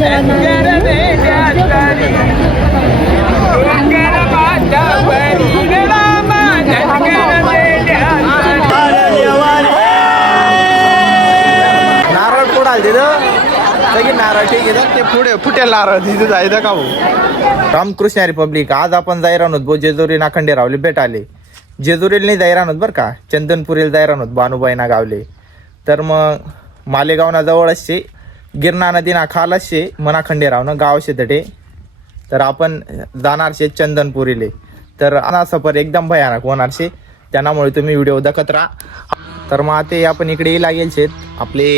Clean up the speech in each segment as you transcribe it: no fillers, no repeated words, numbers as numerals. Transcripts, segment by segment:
नारळ फोडाल तिथं सगळी नारळ ठीक आहे ते पुढे फुटेल नारळ तिथं जायचं का भाऊ. रामकृष्ण रिपब्लिक. आज आपण जाय राहत भाऊ जेजुरी ना खंडेरावले भेट आले. जेजुरीला नाही जाय राहत बरं का, चंदनपुरीला जाय राहत बानुबाईना गावले. तर मग मालेगावना जवळच शे, गिरणा नदीना खालच शे, मना खंडेरावनं गाव शे तटे. तर आपण जाणार शे चंदनपुरीले. तर हा सफर एकदम भयानक होणार शे, त्यामुळे तुम्ही व्हिडिओ दाखत राहा. तर मग ते आपण इकडे लागेल शेत आपले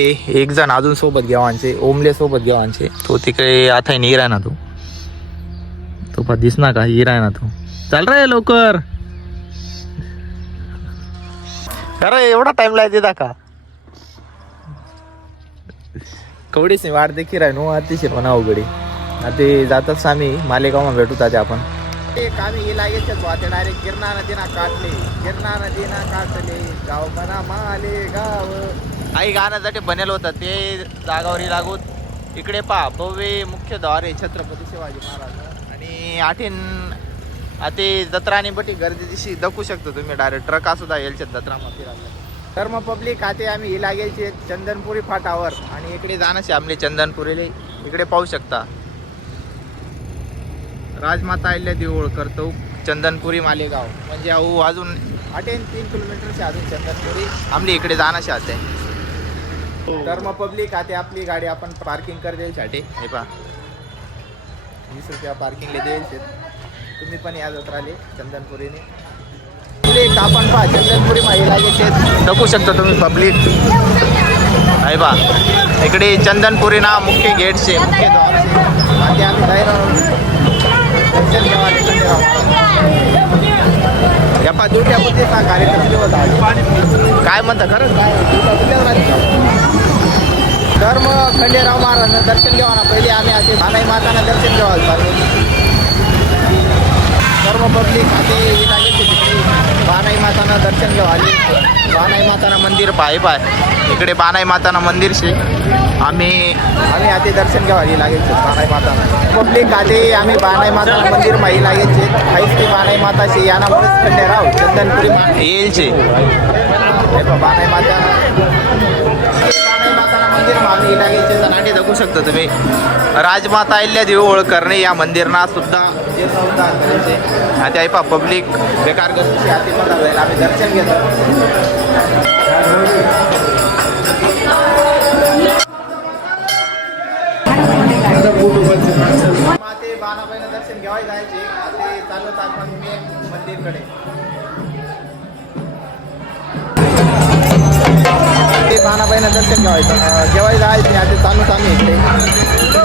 एक जण अजून सोबत घेवांचे, ओमले सोबत घेवांचे. तो तिकडे आता नाही राह ना, तो पण दिसना का हिरा ना, तो चाल रे लवकर. अरे एवढा टाइम लागते का कवडीच वाट देखील राह नो अतिशय म्हणा अवघडी. ते जातात आम्ही मालेगाव मा भेटू ते आपण. आम्ही लागेल डायरेक्ट गिरणा नदीना काढले, गिरणा नदीना काढले गाव बना मालेगाव. आई गाण्यासाठी बनेल होतं ते जागावर लागून. इकडे पहा भव्य मुख्य द्वार आहे छत्रपती शिवाजी महाराज. आणि आठीन आता जत्रा आणि बटी गर्दी दिवशी दाखवू शकतो तुम्ही. डायरेक्ट ट्रका सुद्धा येईल जत्रा मध्ये. तर मग पब्लिक आते आम्ही लागेल चंदनपुरी फाटावर आणि इकडे जाणं आमले चंदनपुरीले. इकडे पाहू शकता राजमाता अहिल्या देऊळ करतो चंदनपुरी मालेगाव. म्हणजे अजून 3 किलोमीटरचे अजून चंदनपुरी आमली इकडे जाणं आहे. तर मग पब्लिक आता आपली गाडी आपण पार्किंग कर देईल साठी. हे पहा 20 रुपया पार्किंगला देईल. तुम्ही पण या जत्राले चंदनपुरीने. आपण पहा चंदनपुरी माही लागेल दाखवू शकता तुम्ही पब्लिक. आहे बा इकडे चंदनपुरी ना मुख्य गेट से, मुख्य द्वार से. आधी आम्ही बाहेर दर्शन घेवाले खंडेराव. या पा दुट्या बुद्धीचा कार्यक्रम जेव्हा काय म्हणता खरंच काय. तर मग खंडेराव महाराजांना दर्शन घेवाना पहिले आम्ही असे बानाई माताना दर्शन घेवायला पाहिजे. सर्व पब्लिक आते लागेल तिकडे बानाई माताना दर्शन घेवाले. बानाई माताना मंदिर पाय इकडे बानाई माताना मंदिर शे. आम्ही आते दर्शन घेवाली लागेल बानाई माताना. पब्लिक आते आम्ही बानाई माता मंदिर माही लागेल शे. काहीच ते बानाई माता शे यानामुळेच खंडेराव चंदनपुरी येईल शे. बानाई माता मंदिर मामी लागेल जनाटे दाखवू शकता तुम्ही. राजमाता अहिल्या देऊळ करणे या मंदिरना सुद्धा जीर्णोद्धार करायचे. आता आहे पा पब्लिक बेकार गर्दी हाती पण जाईल. आम्ही दर्शन घेतो. ते बाणाबाईनं दर्शन घ्यावाय जायचे. ते चालत आपण मेन मंदिरकडे. ते बाणाबाईनं दर्शन घ्यावायचं जेव्हा जायचे. आता चालूच आम्ही इकडे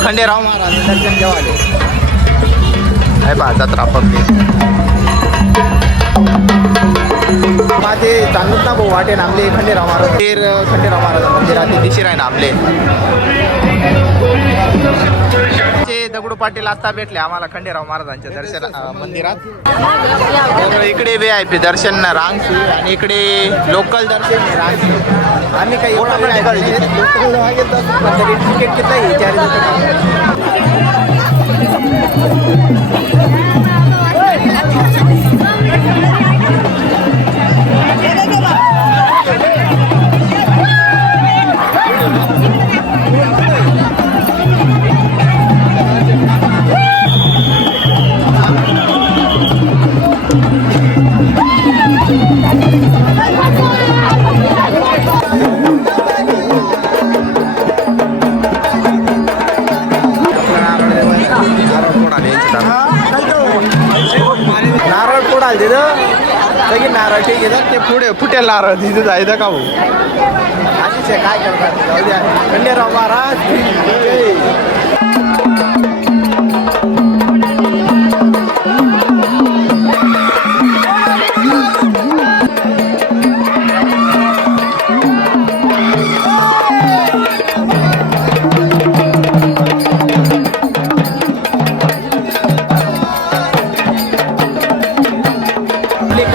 खंडेराव महाराज दर्शन घेवाले. आहे बा जत्रा पब्लिक. माझे चालूच ना भाऊ वाटे नामले खंडेराव महाराज. खंडेराव महाराज मंदिरात दिशी राही नामले. दगडू पाटील आता भेटले आम्हाला खंडेराव महाराजांच्या दर्शन मंदिरात. तर इकडे VIP दर्शन रांग आणि इकडे लोकल दर्शन रांग. आम्ही काही तिकीट किती नारळ फोडाल तिथं सगळी नारळ ठीक आहे ते पुढे फुटेल नारळ तिथं जायचं का भाऊ. अतिशय काय करतात जाऊ द्या. खंडेराव महाराज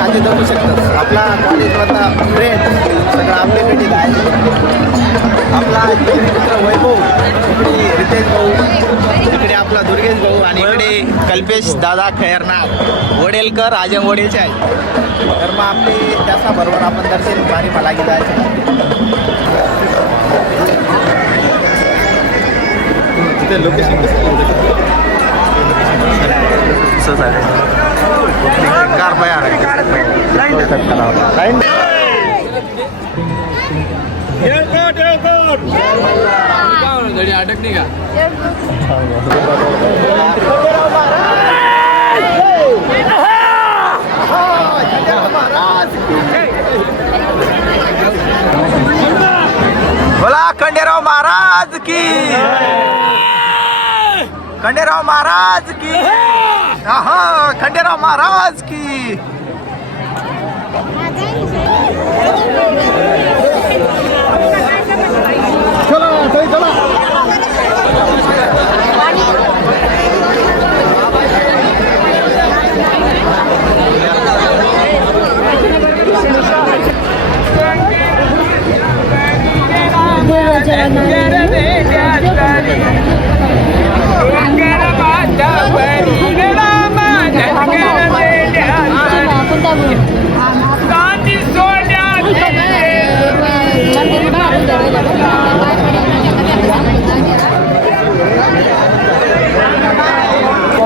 खाते जमू शकतं. आपला कॉलेजमधला फ्रेंड सगळं आपल्या भेटीत आहे. आपला मित्र वैभव, इकडे रितेश भाऊ, इकडे आपला दुर्गेश भाऊ आणि इकडे कल्पेश दादा खैरनार वडेलकर राजन वडेलचे आहे. तर मग आपले त्याच्याबरोबर आपण दर्शन भारी मला जायचं. तिथे लोकेशन कार तयार अटक नाही का बोला खंडेराव महाराज की, खंडेराव महाराज की, हा खंडेराव महाराज की.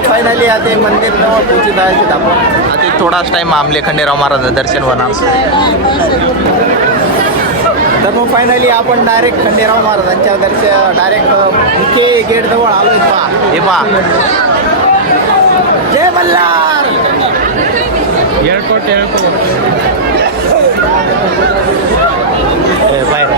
फायनली आता मंदिर पोहोचत आहे आपण. आता थोडाच टाइम आमले खंडेराव महाराज दर्शन होणार. तर मग फायनली आपण डायरेक्ट खंडेराव महाराजांच्या दर्शन डायरेक्ट मुख्य गेट जवळ आलोय. पहा हे पहा, जय मल्हार. एअरपोर्ट बाहेर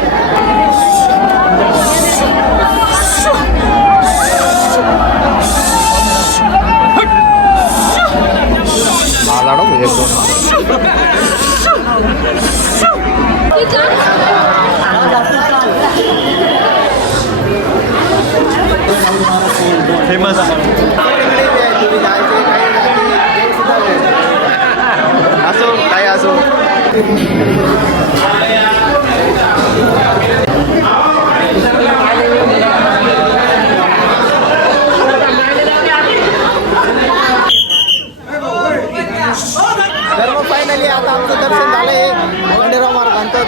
फेमस असो काय असो. तर मग फायनली आता आमचं दर्शन झालंय खंडेराव महाराजांचं.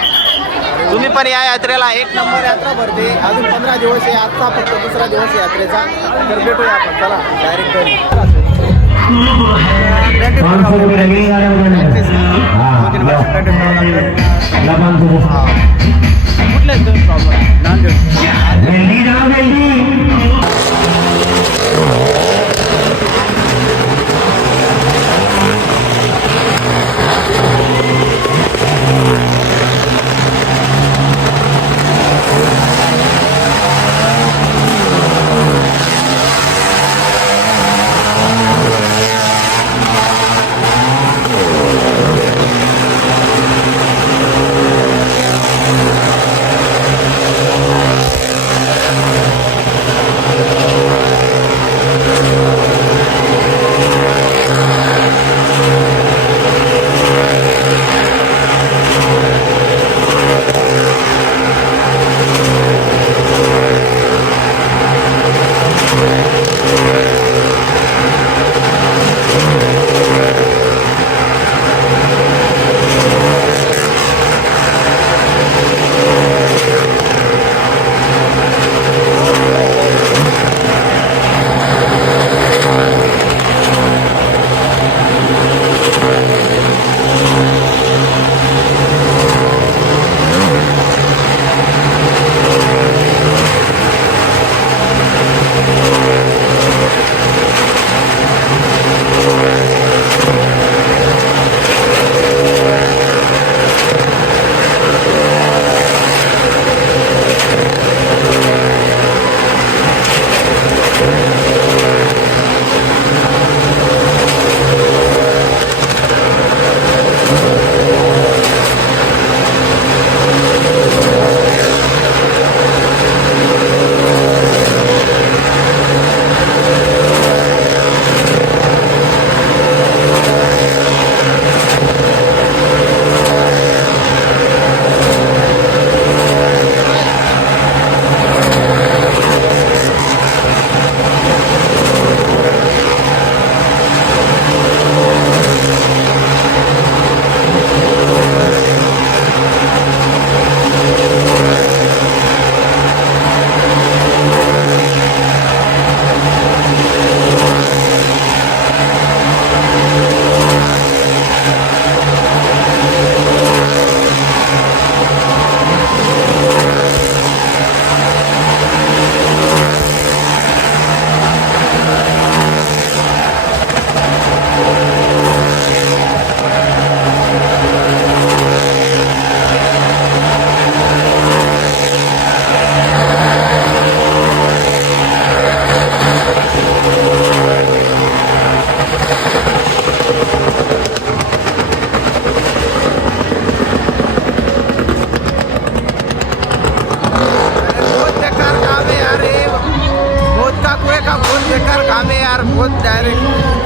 तुम्ही पण या यात्रेला एक नंबर यात्रा भरते. अजून 15 दिवस आहे. आजचा फक्त दुसरा दिवस यात्रेचा. तर भेटूया आपण, चला डायरेक्ट घरी. कुठले प्रॉब्लेम नांदेड. काम है यार बहुत डायरेक्ट